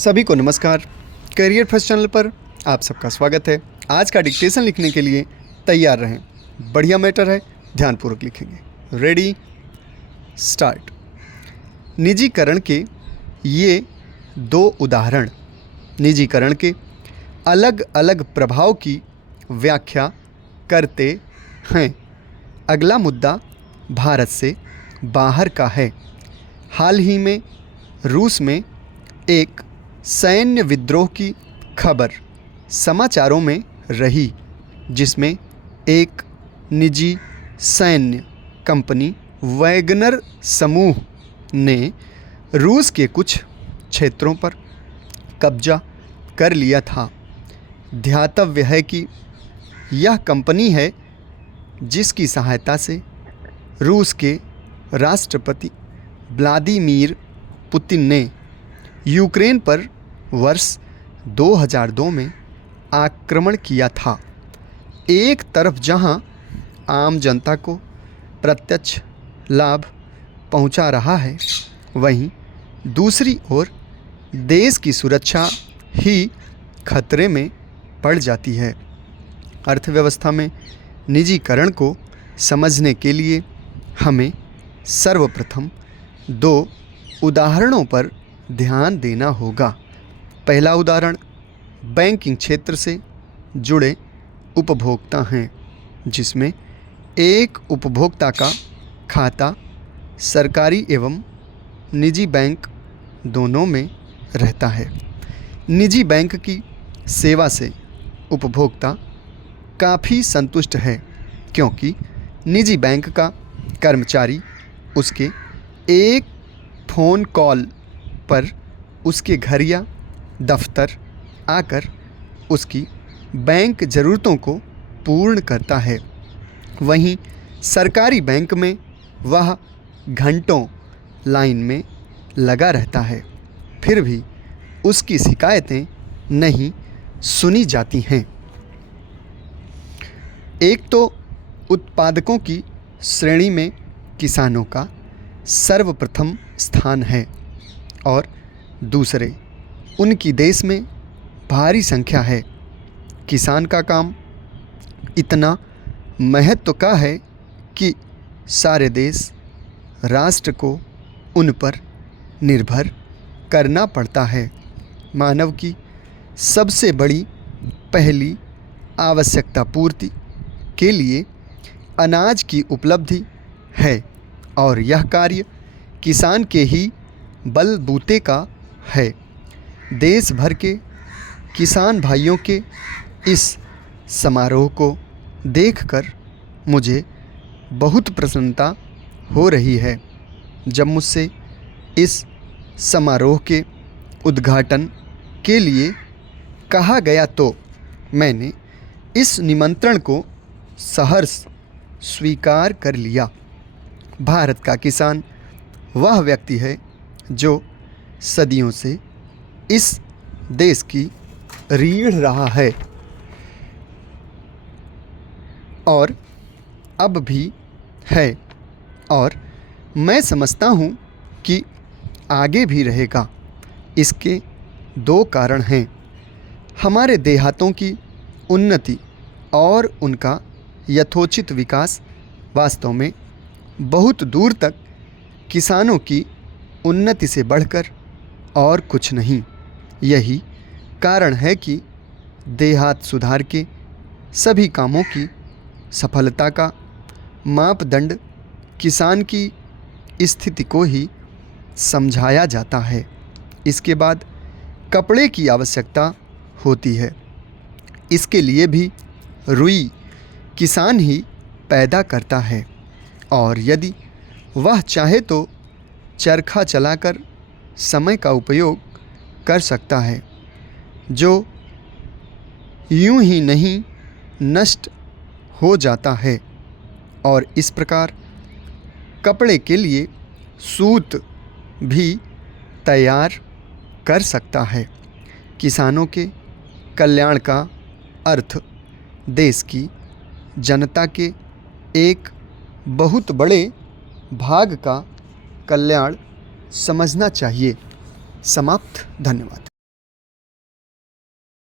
सभी को नमस्कार। करियर फर्स्ट चैनल पर आप सबका स्वागत है। आज का डिक्टेशन लिखने के लिए तैयार रहें। बढ़िया मैटर है, ध्यानपूर्वक लिखेंगे। Ready, start. निजीकरण के ये दो उदाहरण निजीकरण के अलग अलग प्रभाव की व्याख्या करते हैं। अगला मुद्दा भारत से बाहर का है। हाल ही में रूस में एक सैन्य विद्रोह की खबर समाचारों में रही, जिसमें एक निजी सैन्य कंपनी वैगनर समूह ने रूस के कुछ क्षेत्रों पर कब्जा कर लिया था। ध्यातव्य है कि यह कंपनी है जिसकी सहायता से रूस के राष्ट्रपति व्लादिमीर पुतिन ने यूक्रेन पर वर्ष 2002 में आक्रमण किया था। एक तरफ जहां आम जनता को प्रत्यक्ष लाभ पहुंचा रहा है, वहीं दूसरी ओर देश की सुरक्षा ही खतरे में पड़ जाती है। अर्थव्यवस्था में निजीकरण को समझने के लिए हमें सर्वप्रथम दो उदाहरणों पर ध्यान देना होगा। पहला उदाहरण बैंकिंग क्षेत्र से जुड़े उपभोक्ता हैं, जिसमें एक उपभोक्ता का खाता सरकारी एवं निजी बैंक दोनों में रहता है। निजी बैंक की सेवा से उपभोक्ता काफ़ी संतुष्ट है, क्योंकि निजी बैंक का कर्मचारी उसके एक फ़ोन कॉल पर उसके घर या दफ्तर आकर उसकी बैंक ज़रूरतों को पूर्ण करता है। वहीं सरकारी बैंक में वह घंटों लाइन में लगा रहता है, फिर भी उसकी शिकायतें नहीं सुनी जाती हैं। एक तो उत्पादकों की श्रेणी में किसानों का सर्वप्रथम स्थान है, और दूसरे उनकी देश में भारी संख्या है। किसान का काम इतना महत्व का है कि सारे देश राष्ट्र को उन पर निर्भर करना पड़ता है। मानव की सबसे बड़ी पहली आवश्यकता पूर्ति के लिए अनाज की उपलब्धि है, और यह कार्य किसान के ही बलबूते का है। देश भर के किसान भाइयों के इस समारोह को देखकर मुझे बहुत प्रसन्नता हो रही है। जब मुझसे इस समारोह के उद्घाटन के लिए कहा गया तो मैंने इस निमंत्रण को सहर्ष स्वीकार कर लिया। भारत का किसान वह व्यक्ति है जो सदियों से इस देश की रीढ़ रहा है और अब भी है, और मैं समझता हूँ कि आगे भी रहेगा। इसके दो कारण हैं। हमारे देहातों की उन्नति और उनका यथोचित विकास वास्तव में बहुत दूर तक किसानों की उन्नति से बढ़कर और कुछ नहीं। यही कारण है कि देहात सुधार के सभी कामों की सफलता का मापदंड किसान की स्थिति को ही समझाया जाता है। इसके बाद कपड़े की आवश्यकता होती है। इसके लिए भी रुई किसान ही पैदा करता है, और यदि वह चाहे तो चरखा चलाकर समय का उपयोग कर सकता है, जो यूं ही नहीं नष्ट हो जाता है। और इस प्रकार कपड़े के लिए सूत भी तैयार कर सकता है। किसानों के कल्याण का अर्थ देश की जनता के एक बहुत बड़े भाग का कल्याण समझना चाहिए। समाप्त। धन्यवाद।